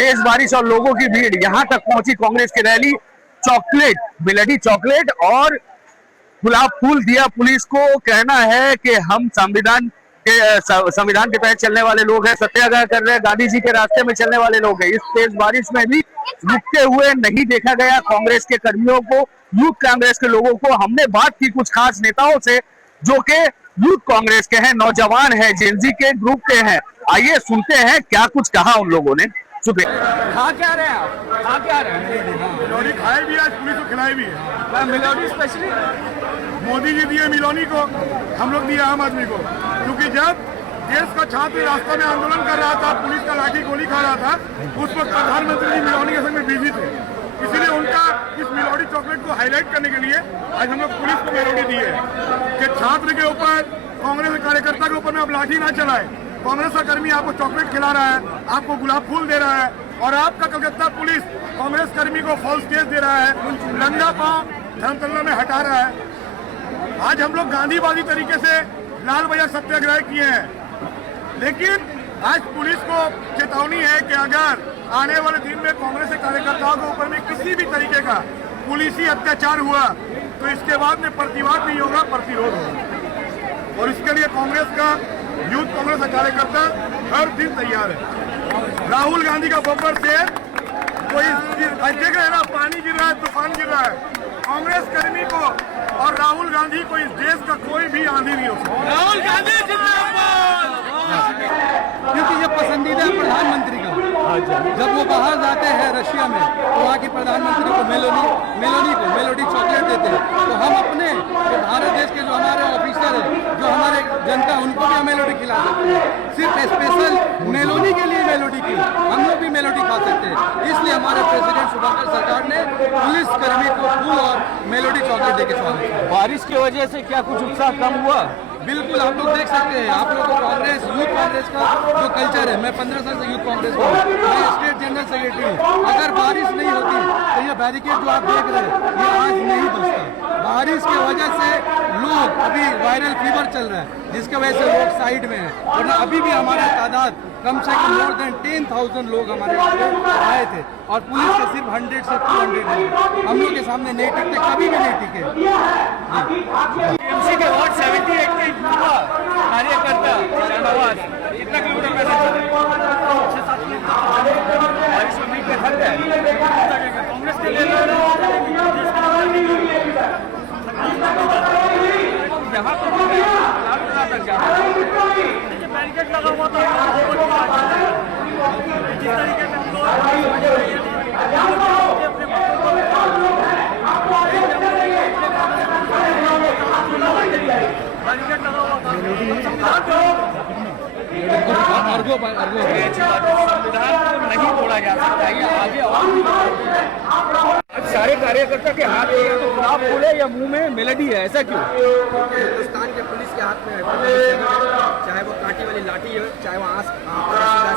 तेज बारिश और लोगों की भीड़ यहां तक पहुंची कांग्रेस की रैली। चॉकलेट, बिलटी चॉकलेट और गुलाब फूल दिया पुलिस को। कहना है कि हम संविधान के तहत चलने वाले लोग हैं, सत्याग्रह कर रहे हैं, गांधी जी के रास्ते में चलने वाले लोग हैं। इस तेज बारिश में भी रुकते हुए नहीं देखा गया कांग्रेस के कर्मियों को, यूथ कांग्रेस के लोगों को। हमने बात की कुछ खास नेताओं से जो कि यूथ कांग्रेस के हैं, नौजवान हैं, जेनजी के ग्रुप के हैं। आइए सुनते हैं क्या कुछ कहा उन लोगों ने। शुक्रिया। खा क्या रहे हैं आप? खा क्या रहे हैं? मिलोनी खाई भी है, आज पुलिस को खिलाई भी है। मिलोनी स्पेशली मोदी जी दिए मिलोनी को, हम लोग दिए आम आदमी को। क्योंकि जब देश का छात्र रास्ता में आंदोलन कर रहा था, पुलिस का लाठी गोली खा रहा था, उस वक्त प्रधानमंत्री जी मिलोनी के संग में बिजी थे। इसीलिए उनका इस मिलोनी चॉकलेट को हाईलाइट करने के लिए आज हम लोग पुलिस को मिलोनी दी है कि छात्र के ऊपर, कांग्रेस कार्यकर्ता के ऊपर में अब लाठी ना चलाए। कांग्रेस का कर्मी आपको चॉकलेट खिला रहा है, आपको गुलाब फूल दे रहा है, और आपका कलकत्ता पुलिस कांग्रेस कर्मी को फॉल्स केस दे रहा है, नंगा पांव धर्मतला में हटा रहा है। आज हम लोग गांधीवादी तरीके से लाल बाजार सत्याग्रह किए हैं, लेकिन आज पुलिस को चेतावनी है कि अगर आने वाले दिन में कांग्रेस के कार्यकर्ताओं के ऊपर में किसी भी तरीके का पुलिसी अत्याचार हुआ तो इसके बाद में प्रतिवाद नहीं होगा, प्रतिरोध होगा। और इसके लिए कांग्रेस का यूथ कांग्रेस का कार्यकर्ता हर दिन तैयार है। राहुल गांधी का बब्बर से कोई देख रहे हैं ना, पानी गिर रहा है, तूफान गिर रहा है। कांग्रेस कर्मी को और राहुल गांधी को इस देश का कोई भी आंधी नहीं हो सकता। राहुल गांधी जिंदाबाद। क्योंकि ये पसंदीदा है प्रधानमंत्री का। जब वो बाहर जाते हैं रशिया में तो वहाँ के प्रधानमंत्री को मेलोडी चॉकलेट देते हैं। तो हम अपने जो भारत देश के जो हमारे ऑफिसर हैं, जो हमारे जनता, उनको भी हम मेलोडी खिला सकते हैं। सिर्फ स्पेशल मेलोडी के लिए मेलोडी की हम लोग भी मेलोडी खा सकते हैं। इसलिए हमारे प्रेसिडेंट शुभंकर सरकार ने पुलिस कर्मी को फूल और मेलोडी चॉकलेट देके स्वागत किया। बारिश की वजह से क्या कुछ उत्साह कम हुआ? बिल्कुल, आप लोग देख सकते हैं। आप लोग कांग्रेस, यूथ कांग्रेस का जो कल्चर है, मैं 15 साल से यूथ कांग्रेस में हूँ, मैं स्टेट जनरल सेक्रेटरी हूँ। अगर बारिश नहीं होती तो ये बैरिकेड जो आप देख रहे हैं ये आज नहीं बचता। बारिश की वजह से लोग, अभी वायरल फीवर चल रहा है जिसके वजह से लोग साइड में हैं, वरना अभी भी हमारा तादाद कम से कम मोर देन 10,000 लोग हमारे यहाँ पे आए थे, और पुलिस के सिर्फ 100 से 200 हैं। हम लोग के सामने नहीं टिकते, कभी भी नहीं टिके। टीएमसी के वार्ड 78 के युवा कार्यकर्ता शाहनवाज कितना किलोमीटर पैदल चले? 6-7 किलोमीटर बारिश में भीग के थक गए। कांग्रेस के लिए यहाँ पर तक जा रहा है, बैरिकेड लगा हुआ था। जिस तरीके से हम लोग बैरिकेड लगा हुआ था, संविधान को नहीं तोड़ा जा सकता है। आगे और सारे कार्यकर्ता के हाथ में तो गुलाब फूल है या मुंह में मेलोडी है, ऐसा क्यों? हिंदुस्तान के पुलिस के हाथ में है, चाहे वो कांटी वाली लाठी है, चाहे वो आंस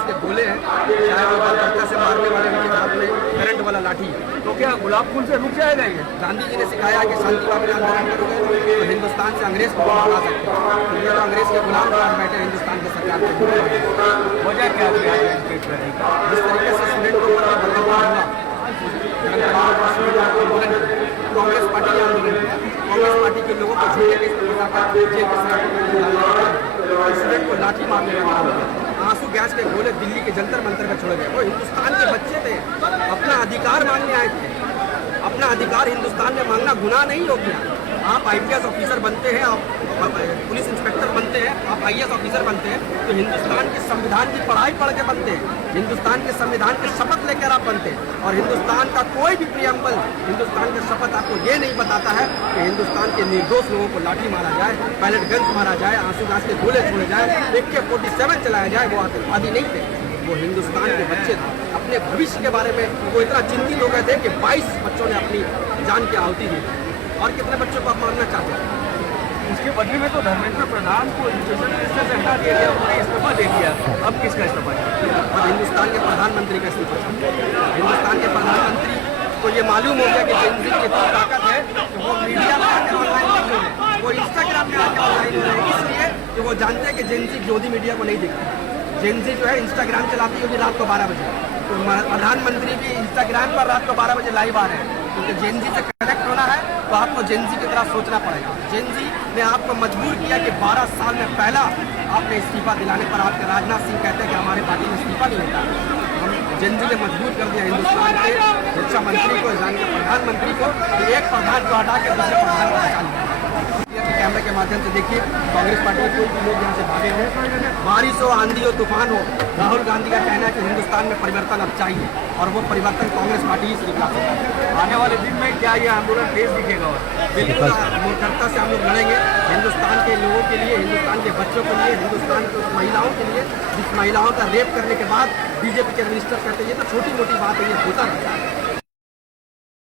के गोले हैं, चाहे वो बलकत्ता से मारने वाले उनके हाथ में करंट वाला लाठी है। तो क्या गुलाब फूल से रुक जाएगा ये? गांधी जी ने सिखाया कि शांतिपूर्ण आंदोलन करोगे तो हिंदुस्तान से अंग्रेज को हटा सकते हैं। ये तो अंग्रेज के गुलाम बन बैठे हिंदुस्तान की सरकार के। वजह क्या थी? जिस तरीके से स्टूडेंट को कांग्रेस पार्टी ने आंदोलन किया, कांग्रेस पार्टी के लोगों को झूठे केस में बताकर जेल के स्टूडेंट को लाठी मारने लगा, आंसू गैस के गोले दिल्ली के जंतर मंतर पर छोड़ गए। वो हिंदुस्तान के बच्चे थे, अपना अधिकार मांगने आए थे। अपना अधिकार हिंदुस्तान में मांगना गुनाह नहीं हो गया। आप IPS ऑफिसर बनते हैं, आप पुलिस इंस्पेक्टर बनते हैं, आप IAS ऑफिसर बनते हैं, तो हिंदुस्तान के संविधान की पढ़ाई पढ़ के बनते हैं, हिंदुस्तान के संविधान के शपथ लेकर आप बनते हैं। और हिंदुस्तान का कोई भी प्रियम्बल, हिंदुस्तान का शपथ आपको ये नहीं बताता है कि हिंदुस्तान के निर्दोष लोगों को लाठी मारा जाए, पैलेट गन्स मारा जाए, आंसू गैस के गोले छोड़े जाए, AK-47 चलाया जाए। वो आतंकवादी नहीं थे, वो हिंदुस्तान के बच्चे थे। अपने भविष्य के बारे में वो इतना चिंतित हो गए थे कि 22 बच्चों ने अपनी जान की आहुति दी। और कितने बच्चों को आप मारना चाहते हैं? उसके बदले में तो धर्मेंद्र प्रधान को एजुकेशन मिनिस्टर से हटा दिया गया, उन्होंने इस्तीफा दे दिया। अब किसका इस्तीफा? अब हिंदुस्तान के प्रधानमंत्री का इस्तीफा। हिंदुस्तान के प्रधानमंत्री को ये मालूम हो गया कि जेनजी की इतनी ताकत है कि वो मीडिया में आकर ऑनलाइन नहीं हो रहे, वो इंस्टाग्राम में आकर ऑनलाइन हो रहे हैं, इसलिए कि वो जानते हैं कि जेनजी विरोधी मीडिया को नहीं दिखता। जेनजी जो है इंस्टाग्राम चलाती होगी रात को 12 बजे, तो प्रधानमंत्री भी इंस्टाग्राम पर रात को 12 बजे लाइव आ रहे हैं, क्योंकि जेनजी से कनेक्ट होना है तो आपको जेनजी की तरह सोचना पड़ेगा। जेनजी ने आपको मजबूर किया कि 12 साल में पहला आपने इस्तीफा दिलाने पर आपके राजनाथ सिंह कहते हैं कि हमारे पार्टी में इस्तीफा नहीं होता। हम जेनजी ने मजबूर कर दिया हिंदुस्तान के रक्षा मंत्री को, जान के प्रधानमंत्री को, कि एक प्रधान को हटा के दूसरे प्रधान को बचा लिया। कैमरे के माध्यम से देखिए, कांग्रेस पार्टी के कोई भी लोग यहाँ से भागे हैं, बारिश हो, आंधी हो, तूफान हो, राहुल गांधी का कहना है कि हिंदुस्तान में परिवर्तन अब चाहिए और वो परिवर्तन कांग्रेस पार्टी ही से निकाल सकती है। आने वाले दिन में क्या ये आंदोलन तेज दिखेगा? और बिल्कुल मूर्खता से हम लोग लड़ेंगे हिंदुस्तान के लोगों के लिए, हिंदुस्तान के बच्चों के लिए, हिंदुस्तान की महिलाओं के लिए, जिस महिलाओं का रेप करने के बाद बीजेपी के मिनिस्टर कहते हैं ये तो छोटी मोटी बात है, ये होता रहता है।